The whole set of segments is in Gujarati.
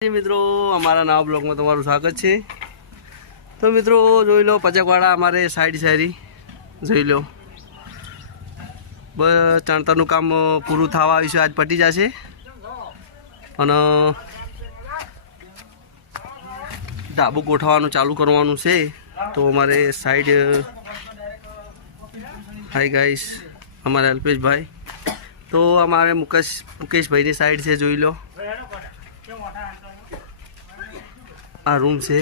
મિત્રો અમારા નવા બ્લોગમાં તમારું સ્વાગત છે। તો મિત્રો જોઈ લો પચકવાડા અમારે સાઈડ સારી જોઈ લો બસ ચણતરનું કામ પૂરું થવા આવ્યું છે, આજ પટી જશે અને ઢાબુ ગોઠવવાનું ચાલુ કરવાનું છે। તો અમારે સાઈડ હાય ગાઈસ અમારે અલ્પેશભાઈ, તો અમારે મુકેશભાઈની સાઈડ છે જોઈ લો આ રૂમ છે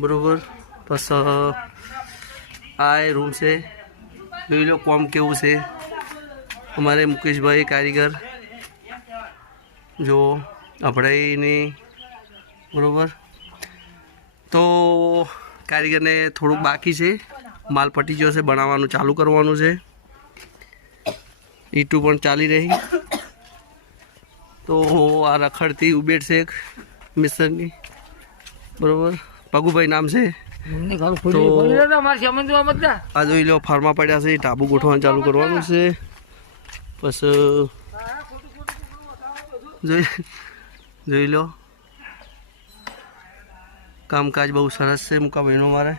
બરોબર। બસ આ રૂમ છે જોઈ લો કોમ કેવું છે અમારે મુકેશભાઈ કારીગર જો અભડાઈની બરોબર। તો કારીગરને થોડુંક બાકી છે, માલ પટી ગયો છે, બનાવવાનું ચાલુ કરવાનું છે, ઈટું પણ ચાલી રહી। તો આ રખડતી ઉબેટ છે મિસ્ત્રીની બરોબર, પગુભાઈ નામ છે। તો આ જોઈ લો ફાર્મા પડ્યા છે, ટાબુ ગોઠવવાનું ચાલુ કરવાનું છે। બસ જોઈ લો કામકાજ બહુ સરસ છે મુકાભાઈનો મારે।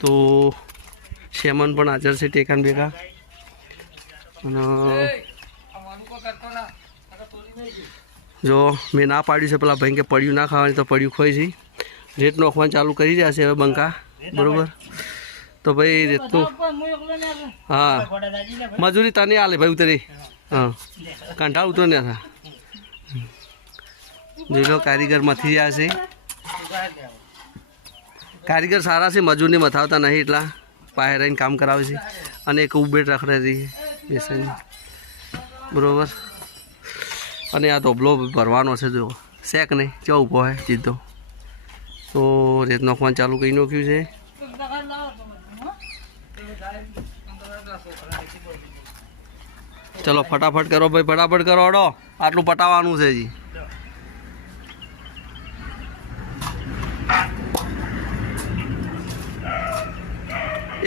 તો શેમન પણ હાજર છે ટેકાન ભેગા, અને જો મેં ના પાડ્યું છે પેલા ભાઈ કે પડ્યું ના ખાવાની, તો પડ્યું ખોઈ છે, રેત નોખવાનું ચાલુ કરી રહ્યા છે હવે બંકા બરોબર। તો ભાઈ રેતનું હા મજૂરી તને આલે ભાઈ ઉતરી, હા કાંઠા ઉતરો ને હતા જોઈ લો કારીગર મથી રહ્યા છે, કારીગર સારા છે, મજૂરને મથાવતા નહીં એટલા પાસે રહીને કામ કરાવે છે। અને એક ઉબેટ રખડે છે બરોબર, અને આ ધોબલો ભરવાનો છે જો શેક નહીં ચો ઊભો હોય સીધો, તો રેત નાખવાનું ચાલુ કરી નાખ્યું છે। ચલો ફટાફટ કરો ભાઈ, ફટાફટ કરો અડો, આટલું પટાવવાનું છે જી।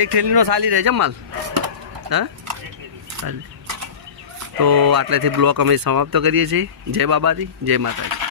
એક થેલીનો સાલી રહે છે માલ, હા સાલી। તો આટલેથી બ્લોક અમે સમાપ્ત કરીએ છીએ। જય બાબાજી, જય માતાજી।